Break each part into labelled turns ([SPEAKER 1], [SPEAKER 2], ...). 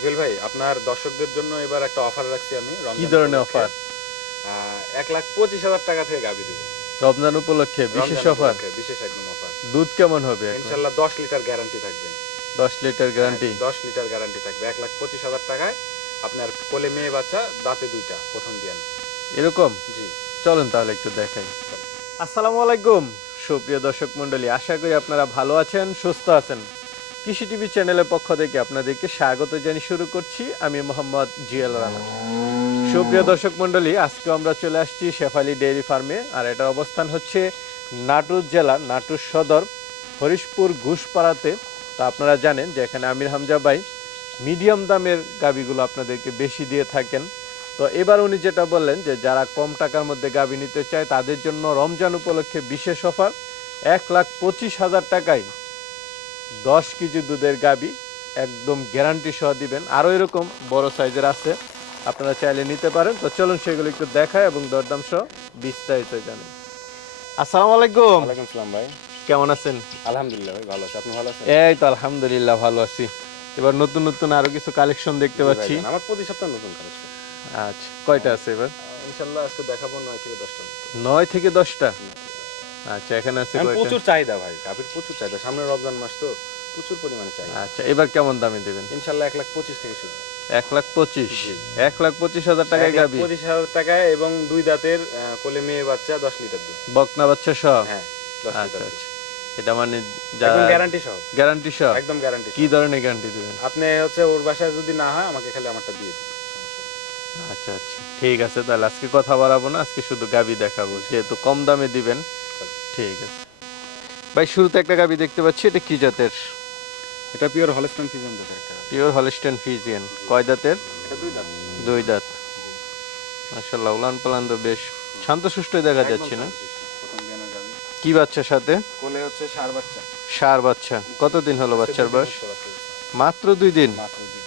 [SPEAKER 1] জুয়েল ভাই আপনার দর্শকদের জন্য এবার একটা অফার রাখছি আমি
[SPEAKER 2] কি ধরনের অফার
[SPEAKER 1] এক লাখ পঁচিশ হাজার টাকা থেকে গাবি দিব।
[SPEAKER 2] রমজান উপলক্ষে বিশেষ অফার
[SPEAKER 1] বিশেষ একদম অফার
[SPEAKER 2] দুধ কেমন হবে
[SPEAKER 1] ইনশাল্লাহ দশ লিটার গ্যারান্টি থাকবে।
[SPEAKER 2] দশ লিটার গ্যারান্টি
[SPEAKER 1] দশ লিটার গ্যারান্টি থাকবে। এক লাখ পঁচিশ হাজার টাকায় আপনার কোলে মেয়ে বাচ্চা দাঁতে দুইটা প্রথম বিয়ান
[SPEAKER 2] এরকম?
[SPEAKER 1] জি।
[SPEAKER 2] চলেন তাহলে একটু দেখাই। আসসালামু আলাইকুম সুপ্রিয় দর্শক মন্ডলী আশা করি আপনারা ভালো আছেন সুস্থ আছেন। কৃষি টিভি চ্যানেলের পক্ষ থেকে আপনাদেরকে স্বাগত জানিয়ে শুরু করছি। আমি মোহাম্মদ জিয়াল রানা। সুপ্রিয় দর্শক মণ্ডলী, আজকে আমরা চলে আসছি শেফালি ডেয়ারি ফার্মে। আর এটার অবস্থান হচ্ছে নাটোর জেলার নাটোর সদর, হরিশপুর ঘুষপাড়াতে। তো আপনারা জানেন যে এখানে আমির হামজা ভাই মিডিয়াম দামের গাবিগুলো আপনাদেরকে বেশি দিয়ে থাকেন। তো এবার উনি যেটা বললেন যে যারা কম টাকার মধ্যে গাবি নিতে চায়, তাদের জন্য রমজান উপলক্ষে বিশেষ অফার। এক লাখ পঁচিশ হাজার টাকায় দশ কেজি দুধের গাবি একদম গ্যারান্টি সহ দিবেন। আরও এরকম বড় সাইজের আছে আপনারা চাইলে নিতে পারেন। তো চলুন সেগুলো একটু দেখায় এবং দরদাম সহ বিস্তারিত জানেন আসসালামু আলাইকুম।
[SPEAKER 1] ওয়ালাইকুম সালাম ভাই।
[SPEAKER 2] কেমন আছেন?
[SPEAKER 1] আলহামদুলিল্লাহ ভাই ভালো আছে। আপনি ভালো আছেন?
[SPEAKER 2] এই তো আলহামদুলিল্লাহ ভালো আছি। এবার নতুন নতুন আরও কিছু কালেকশন দেখতে পাচ্ছি।
[SPEAKER 1] আমার প্রতি সপ্তাহ নতুন কালেকশন
[SPEAKER 2] আচ্ছা কয়টা আছে এবার?
[SPEAKER 1] ইনশাল্লাহ আজকে দেখাবো নয় থেকে দশটা?
[SPEAKER 2] নয় থেকে দশটা। আচ্ছা এখানে আছে
[SPEAKER 1] প্রচুর চাহিদা ভাই গাভীর প্রচুর চাহিদা। সামনে রমজান মাস তো প্রচুর পরিমাণে চাহিদা।
[SPEAKER 2] আচ্ছা এবার কেমন দামে দেবেন?
[SPEAKER 1] ইনশাল্লাহ এক লাখ পঁচিশ থেকে শুরু।
[SPEAKER 2] এক লাখ পঁচিশ। এক লাখ পঁচিশ হাজার টাকায় গাবি
[SPEAKER 1] পঁচিশ হাজার টাকায় এবং দুই দাঁতের কোলে মেয়ে বাচ্চা দশ লিটার দুধ।
[SPEAKER 2] বকনা বাচ্চা সহ?
[SPEAKER 1] হ্যাঁ
[SPEAKER 2] আচ্ছা আচ্ছা। এটা মানে যা
[SPEAKER 1] গ্যারান্টি সহ।
[SPEAKER 2] গ্যারান্টি সহ?
[SPEAKER 1] একদম গ্যারান্টি
[SPEAKER 2] কি ধরনের গ্যারান্টি দিবেন?
[SPEAKER 1] আপনি হচ্ছে ওর বাসায় যদি না হয় আমাকে খালি আমারটা দিয়ে দিন
[SPEAKER 2] আচ্ছা আচ্ছা। ঠিক আছে তাহলে আজকে কথা বাড়াবো না আজকে শুধু গাবি দেখাবো। যেহেতু কম দামে দিবেন ঠিক আছে। ভাই শুরুতে একটা গাবি দেখতে পাচ্ছি এটা কি জাতের?
[SPEAKER 1] এটা পিওর হলস্টন ফিজিয়ান জাতের একটা
[SPEAKER 2] পিওর হলিস্টেন ফিজিয়ান কয় দাঁতের?
[SPEAKER 1] এটা দুই দাঁত।
[SPEAKER 2] দুই দাঁত। মাশাল্লাহ উলান পালান তো বেশ শান্তশিষ্টই দেখা যাচ্ছে না। কি বাচ্চার সাথে?
[SPEAKER 1] কোলে হচ্ছে সার বাচ্চা।
[SPEAKER 2] সার বাচ্চা। কতদিন হলো বাচ্চার বয়স। মাত্র দুই দিন?
[SPEAKER 1] মাত্র দুই দিন।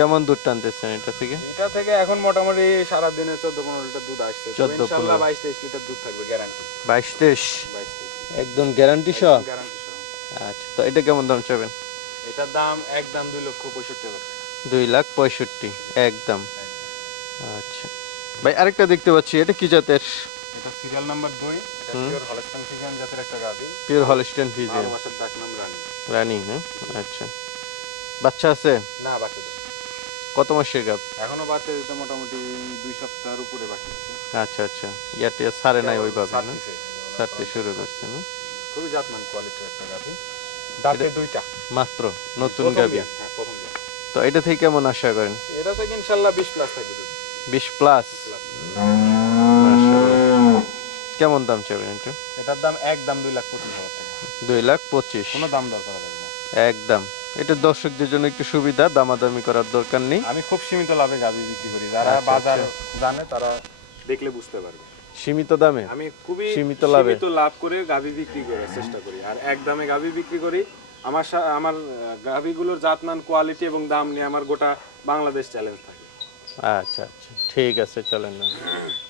[SPEAKER 2] কেমন দুধ টানতেছেন এটা থেকে?
[SPEAKER 1] এটা থেকে এখন মোটামুটি সারা দিনে চোদ্দ পনেরো লিটার দুধ আসছে।
[SPEAKER 2] 14
[SPEAKER 1] ইনশাল্লাহ
[SPEAKER 2] 15
[SPEAKER 1] বাইশ তেইশ লিটার দুধ থাকবে গ্যারান্টি
[SPEAKER 2] বাইশ তেইশ?
[SPEAKER 1] বাইশ তেইশ
[SPEAKER 2] একদম গ্যারান্টি সহ?
[SPEAKER 1] গ্যারান্টি সহ।
[SPEAKER 2] আচ্ছা তো এটা কেমন দাম চাবেন
[SPEAKER 1] এটার দাম একদম দুই লক্ষ পঁয়ষট্টি হাজার টাকা।
[SPEAKER 2] দুই লাখ পঁয়ষট্টি একদম। আচ্ছা। ভাই আরেকটা দেখতে পাচ্ছি এটা কি জাতের?
[SPEAKER 1] এটা সিরিয়াল নাম্বার দুই এটা
[SPEAKER 2] হুম।
[SPEAKER 1] পিওর হলস্টন ফিজিয়ান জাতের একটা গাভী।
[SPEAKER 2] পিওর হলিস্টেন ফিজিয়ান
[SPEAKER 1] ভালোবাসার ডাক নাম রানী
[SPEAKER 2] রানি হ্যাঁ? আচ্ছা। বাচ্চা আছে?
[SPEAKER 1] না বাচ্চাদের
[SPEAKER 2] কত মাসের গাব
[SPEAKER 1] এখনও বাচ্চা দিতে মোটামুটি দুই সপ্তাহের উপরে বাকি আছে।
[SPEAKER 2] আচ্ছা আচ্ছা। ইয়াতে সারে নাই ওইভাবে না। সারতে শুরু করছে না?
[SPEAKER 1] খুবই জাতমান কোয়ালিটির একটা গাভী। দাঁতে দুইটা।
[SPEAKER 2] মাত্র নতুন গাবি
[SPEAKER 1] হ্যাঁ।
[SPEAKER 2] তো এটা থেকে কেমন আশা করেন?
[SPEAKER 1] এটা থেকে ইনশাল্লাহ বিশ প্লাস থাকবে। দুধ,
[SPEAKER 2] বিশ প্লাস কেমন দাম চাবেন এটা?
[SPEAKER 1] এটার দাম একদম দুই লাখ পঁচিশ হাজার টাকা।
[SPEAKER 2] দুই লাখ পঁচিশ।
[SPEAKER 1] কোনো দাম দরকার করা যাবে না।
[SPEAKER 2] একদম। এটা দর্শকদের জন্য একটু সুবিধা দামাদামি করার দরকার নেই।
[SPEAKER 1] আমি খুব সীমিত লাভে গাভী বিক্রি করি। যারা
[SPEAKER 2] আচ্ছা,
[SPEAKER 1] বাজার
[SPEAKER 2] আচ্ছা।
[SPEAKER 1] জানে তারা দেখলে বুঝতে পারবে।
[SPEAKER 2] সীমিত দামে?
[SPEAKER 1] আমি খুবই
[SPEAKER 2] সীমিত লাভে?
[SPEAKER 1] সীমিত লাভ করে গাভী বিক্রি করার চেষ্টা করি। আর এক দামে গাভী বিক্রি করি আমার আমার আহ, গাভীগুলোর জাতমান কোয়ালিটি এবং দাম নিয়ে আমার গোটা বাংলাদেশ চ্যালেঞ্জ থাকে।
[SPEAKER 2] আচ্ছা আচ্ছা। ঠিক আছে চলেন না।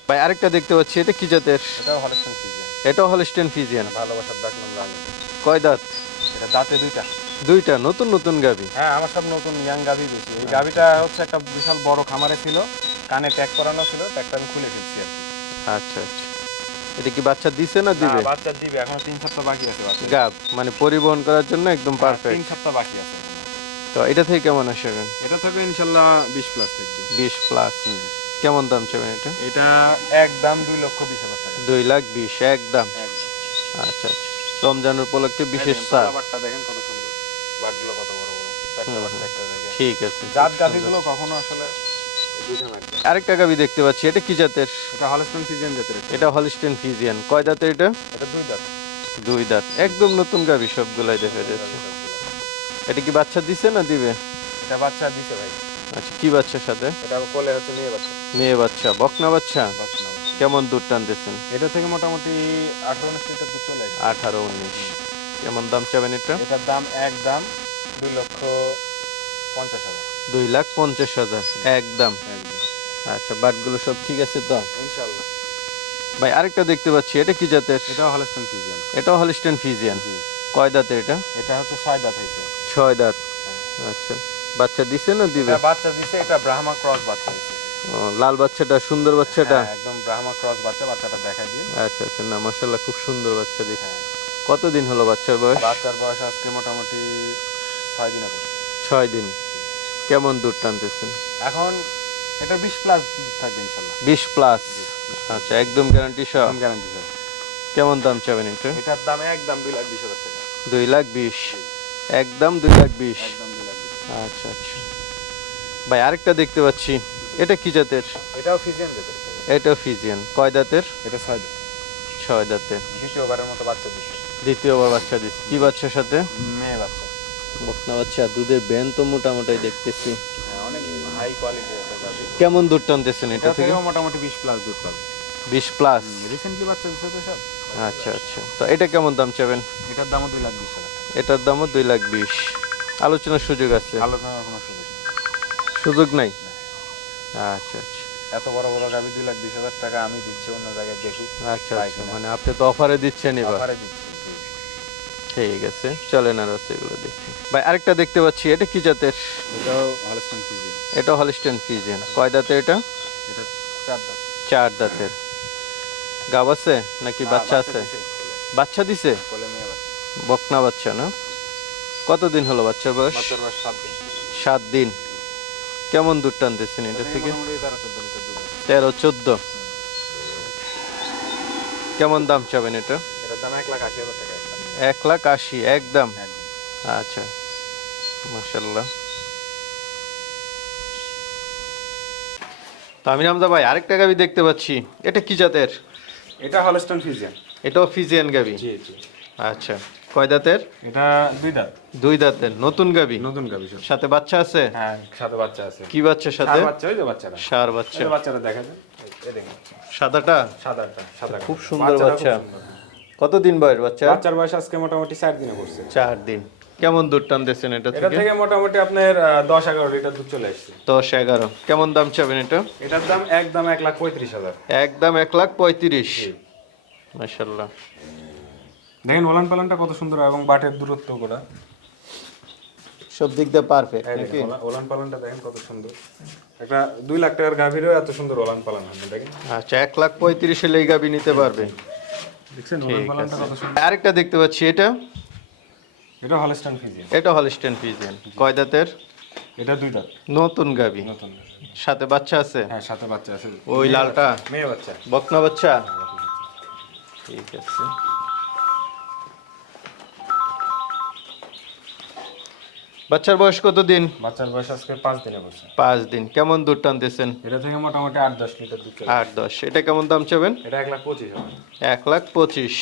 [SPEAKER 2] ভাই আরেকটা দেখতে পাচ্ছি এটা কি জাতের?
[SPEAKER 1] এটা হলস্টেন ফিজিয়ান
[SPEAKER 2] এটাও হলিস্টেন ফিজিয়ান
[SPEAKER 1] ভালোবাসার ডাক নাম রানী
[SPEAKER 2] কয় দাঁত?
[SPEAKER 1] এটা দাঁতে দুইটা।
[SPEAKER 2] দুইটা নতুন নতুন গাবি।
[SPEAKER 1] হ্যাঁ আমার সব নতুন ইয়াং গাভী বেশি। এই গাভীটা হচ্ছে একটা বিশাল বড় খামারে ছিল কানে ট্যাগ করানো ছিল ট্যাগটা আমি খুলে ফেলছি আর কি।
[SPEAKER 2] আচ্ছা আচ্ছা। এটা কি বাচ্চা দিছে না দিবে?
[SPEAKER 1] বাচ্চা দিবে এখনও তিন সপ্তাহ বাকি আছে বাচ্চা
[SPEAKER 2] গাব মানে পরিবহন করার জন্য একদম পারফেক্ট তিন
[SPEAKER 1] সপ্তাহ বাকি আছে
[SPEAKER 2] তো এটা থেকে কেমন আসবেন
[SPEAKER 1] এটা থাকবে ইনশাল্লাহ বিশ প্লাস থাকবে
[SPEAKER 2] বিশ প্লাস কেমন দাম চাবেন এটা?
[SPEAKER 1] এটা একদম দুই লক্ষ বিশ হাজার টাকা।
[SPEAKER 2] দুই লাখ বিশ একদম। আচ্ছা আচ্ছা। রমজান উপলক্ষে বিশেষ ছাড়
[SPEAKER 1] দেখেন কত সুন্দর বাটগুলো কত বড় বড় চারটা
[SPEAKER 2] হুম,
[SPEAKER 1] বাট
[SPEAKER 2] হুম।
[SPEAKER 1] চারটা জায়গায়
[SPEAKER 2] ঠিক আছে
[SPEAKER 1] জাত গাভিগুলো কখনো আসলে এই দুইটা লাগবে
[SPEAKER 2] আরেকটা গাবি দেখতে পাচ্ছি এটা কি জাতের?
[SPEAKER 1] এটা হলস্টন ফিজিয়ান জাতের
[SPEAKER 2] এটা হলিস্টেন ফিজিয়ান কয় দাঁতের এটা?
[SPEAKER 1] এটা দুই দাঁত।
[SPEAKER 2] দুই দাঁত। একদম নতুন গাবি সবগুলাই দেখা যাচ্ছে। এটা কি বাচ্চা দিছে না দিবে?
[SPEAKER 1] এটা বাচ্চা দিছে ভাই।
[SPEAKER 2] আচ্ছা কি বাচ্চার সাথে?
[SPEAKER 1] এটা কোলে হচ্ছে মেয়ে বাচ্চা।
[SPEAKER 2] মেয়ে বাচ্চা বকনা বাচ্চা? কেমন দুধ টানতেছেন?
[SPEAKER 1] এটা থেকে মোটামুটি আঠারো উনিশ লিটার দুধ চলে আসে।
[SPEAKER 2] কেমন দাম চাবেন এটা?
[SPEAKER 1] এটার দাম এক দাম দুই লক্ষ পঞ্চাশ হাজার।
[SPEAKER 2] দুই লাখ পঞ্চাশ হাজার। একদম। আচ্ছা বাটগুলো সব ঠিক আছে তো?
[SPEAKER 1] ইনশাল্লাহ
[SPEAKER 2] ভাই আরেকটা দেখতে পাচ্ছি এটা কি জাতের?
[SPEAKER 1] এটাও হলস্টন ফিজিয়ান
[SPEAKER 2] এটাও হলিস্টেন ফিজিয়ান কয় এটা?
[SPEAKER 1] এটা হচ্ছে ছয় দাঁত হয়েছে।
[SPEAKER 2] ছয় দাঁত। আচ্ছা বাচ্চা দিছে না দিবে?
[SPEAKER 1] বাচ্চা দিছে এটা ব্রাহ্মা ক্রস বাচ্চা
[SPEAKER 2] ও লাল বাচ্চাটা সুন্দর বাচ্চাটা?
[SPEAKER 1] হ্যাঁ, একদম ব্রাহ্মা ক্রস বাচ্চা বাচ্চাটা দেখাই দিন।
[SPEAKER 2] আচ্ছা আচ্ছা না মাশাল্লাহ খুব সুন্দর বাচ্চা দেখছি।
[SPEAKER 1] হ্যাঁ।
[SPEAKER 2] কতদিন হলো বাচ্চার বয়স?
[SPEAKER 1] বাচ্চার বয়স আজকে মোটামুটি ছয় দিনে পড়ছে
[SPEAKER 2] ছয় দিন। কেমন দুধ টানতেছেন?
[SPEAKER 1] এখন এটা বিশ প্লাস থাকবে ইনশাল্লাহ।
[SPEAKER 2] বিশ প্লাস আচ্ছা একদম গ্যারান্টি
[SPEAKER 1] গ্যারান্টি
[SPEAKER 2] কেমন দাম চাবেন এটা?
[SPEAKER 1] এটার দাম একদম দুই লাখ বিশ হাজার টাকা।
[SPEAKER 2] দুই লাখ বিশ? একদম দুই লাখ বিশ? আচ্ছা আচ্ছা। ভাই আরেকটা দেখতে পাচ্ছি। এটা কি জাতের?
[SPEAKER 1] এটাও ফিজিয়ান যেতে
[SPEAKER 2] এটা ফিজিয়ান। কয় দাঁতের?
[SPEAKER 1] এটা ছয় দিন
[SPEAKER 2] ছয় দাঁতের।
[SPEAKER 1] দ্বিতীয়বারের মতো বাচ্চা দিচ্ছে।
[SPEAKER 2] দ্বিতীয়বার বাচ্চা দিচ্ছে। কি বাচ্চার সাথে?
[SPEAKER 1] মেয়ে বাচ্চা।
[SPEAKER 2] বকনা বাচ্চা দুধের ব্যান তো মোটামুটি দেখতেছি।
[SPEAKER 1] হ্যাঁ অনেক হাই কোয়ালিটি
[SPEAKER 2] কেমন দুধ টানতেছেন এটা থেকে?
[SPEAKER 1] মোটামুটি বিশ প্লাস দুধ পাবে।
[SPEAKER 2] বিশ প্লাস
[SPEAKER 1] রিসেন্টলি বাচ্চা দিচ্ছে তো সব।
[SPEAKER 2] আচ্ছা আচ্ছা। তো এটা কেমন দাম চাবেন?
[SPEAKER 1] এটার দামও দুই লাখ বিশ হাজার টাকা।
[SPEAKER 2] এটার দামও দুই লাখ বিশ। আলোচনার সুযোগ আছে?
[SPEAKER 1] আলোচনার কোনো সুযোগ নেই।
[SPEAKER 2] সুযোগ নাই? আচ্ছা আচ্ছা।
[SPEAKER 1] এত বড় বড় গাভি দুই লাখ বিশ হাজার টাকা আমি দিচ্ছি অন্য জায়গায় দেখি।
[SPEAKER 2] আচ্ছা আচ্ছা। মানে আপনি তো অফারে দিচ্ছেন এবার।
[SPEAKER 1] অফারে দিচ্ছি।
[SPEAKER 2] ঠিক আছে চলেন আর হচ্ছে এগুলো দেখি। ভাই আরেকটা দেখতে পাচ্ছি এটা কি জাতের?
[SPEAKER 1] এটাও হলস্টন ফিজিয়ান
[SPEAKER 2] এটা হলিস্টেন ফিজিয়ান কয় দাঁতের এটা?
[SPEAKER 1] এটা চার দাঁত।
[SPEAKER 2] চার দাঁতের। গাব আছে নাকি বাচ্চা আছে? বাচ্চা দিছে?
[SPEAKER 1] বাচ্চা।
[SPEAKER 2] বকনা বাচ্চা না? কতদিন হলো বাচ্চার বয়স
[SPEAKER 1] সাত দিন।
[SPEAKER 2] কেমন দুধ টানতেছেন এটা থেকে?
[SPEAKER 1] তেরো চোদ্দ আছে।
[SPEAKER 2] কেমন দাম চাবেন এটা
[SPEAKER 1] দাম এক লাখ আশি হাজার টাকা।
[SPEAKER 2] এক লাখ আশি একদম। আচ্ছা মাশাল্লাহ তো আমি রামদা ভাই আরেকটা গাবি দেখতে পাচ্ছি। এটা কি জাতের?
[SPEAKER 1] এটা হলস্টন ফিজিয়ান
[SPEAKER 2] এটাও ফিজিয়ান গাবি?
[SPEAKER 1] জি জি।
[SPEAKER 2] আচ্ছা কয় দাঁতের?
[SPEAKER 1] এটা দুই দাঁত।
[SPEAKER 2] দুই দাঁতের নতুন গাবি?
[SPEAKER 1] নতুন গাবি
[SPEAKER 2] সাথে বাচ্চা আছে?
[SPEAKER 1] হ্যাঁ সাথে বাচ্চা আছে।
[SPEAKER 2] কি বাচ্চার সাথে?
[SPEAKER 1] বাচ্চা ওই যে বাচ্চারা
[SPEAKER 2] সার বাচ্চা।
[SPEAKER 1] বাচ্চারা দেখা যায়। এই দেখুন।
[SPEAKER 2] সাদাটা?
[SPEAKER 1] সাদাটা সাদা
[SPEAKER 2] খুব সুন্দর বাচ্চা।
[SPEAKER 1] সুন্দর।
[SPEAKER 2] কতদিন বয়স বাচ্চা?
[SPEAKER 1] বাচ্চার বয়স আজকে মোটামুটি চার দিনে পড়ছে।
[SPEAKER 2] চার দিন। কেমন দুধ টানতেছেন এটা
[SPEAKER 1] এটা
[SPEAKER 2] থেকে?
[SPEAKER 1] থেকে মোটামুটি আপনার দশ এগারো লিটার দুধ চলে আসছে।
[SPEAKER 2] দশ এগারো। কেমন দাম চাবেন এটা?
[SPEAKER 1] এটার দাম একদম এক লাখ পঁয়ত্রিশ হাজার।
[SPEAKER 2] একদম এক লাখ পঁয়ত্রিশ। মাসাল্লাহ
[SPEAKER 1] দেখেন ওলান পালানটা কত সুন্দর এবং বাটের দূরত্ব করা
[SPEAKER 2] সব দিক দিয়ে পারফেক্ট
[SPEAKER 1] এই
[SPEAKER 2] নাকি?
[SPEAKER 1] ওলান পালানটা দেখেন কত সুন্দর। একটা দুই লাখ টাকার গাভীরও এত সুন্দর ওলান পালান হয় দেখেন।
[SPEAKER 2] আচ্ছা এক লাখ পঁয়ত্রিশে লেই গাভী নিতে পারবে।
[SPEAKER 1] দেখছেন কত সুন্দর।
[SPEAKER 2] আরেকটা দেখতে পাচ্ছি এটা?
[SPEAKER 1] এটা হলস্টান ফিজিয়ান
[SPEAKER 2] এটা হলিস্টেন ফিজিয়ান কয় দাঁতের?
[SPEAKER 1] এটা দুই দাঁত।
[SPEAKER 2] নতুন গাবি।
[SPEAKER 1] নতুন
[SPEAKER 2] সাথে বাচ্চা আছে?
[SPEAKER 1] হ্যাঁ সাথে বাচ্চা আছে।
[SPEAKER 2] ওই লালটা?
[SPEAKER 1] মেয়ে বাচ্চা।
[SPEAKER 2] বকনা বাচ্চা। ঠিক আছে। বাচ্চার বয়স কত দিন?
[SPEAKER 1] বাচ্চার বয়স আজকে পাঁচ দিনে বসে
[SPEAKER 2] পাঁচ দিন। কেমন দুধ টানতেছেন?
[SPEAKER 1] এটা থেকে মোটামুটি আট দশ লিটার দুধ
[SPEAKER 2] আট দশ। এটা কেমন দাম চাবেন?
[SPEAKER 1] এটা এক লাখ পঁচিশ
[SPEAKER 2] এক লাখ পঁচিশ।